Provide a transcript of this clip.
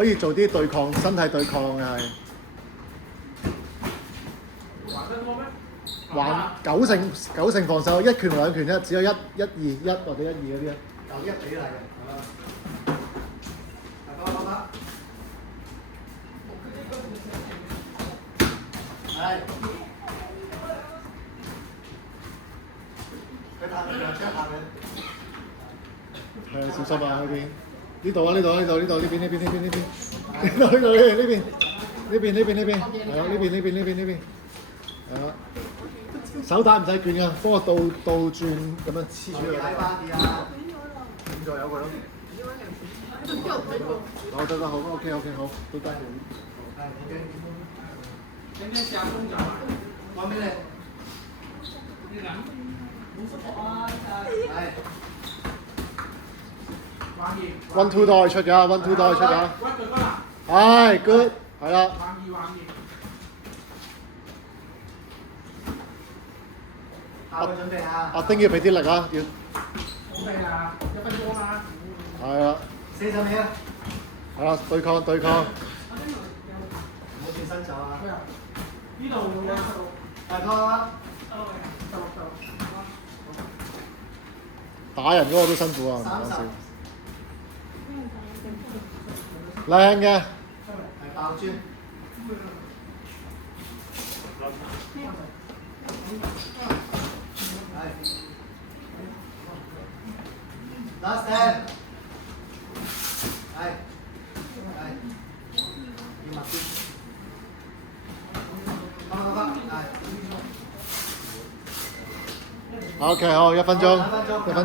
可以做啲對抗，身體對抗嘅係。玩9成防守，一拳兩拳啫，只有1、1、2、1或者1、2嗰啲啊。9-1比例嘅。係。佢探你兩槍下佢。係啊，小心啊！嗰邊呢度啊，呢邊，呢邊，呢邊，係啊，手打唔使捲㗎，幫我倒轉咁樣黐住佢。現在有佢咯。好得好 ，OK， 好，都得。今天下中獎啊！講俾你。係。1、2袋出㗎，1、2袋出㗎。係 good， 係啦。下個準備啊！阿丁要俾啲力啊，要。準備啦，1分鐘啦。係啊。40秒。係啦，對抗。唔好轉身走啊！呢度有大哥啊！打人嗰個都辛苦啊，唔講笑。靚嘅。係爆磚。Last stand。係。要密啲。OK， 好，1分鐘。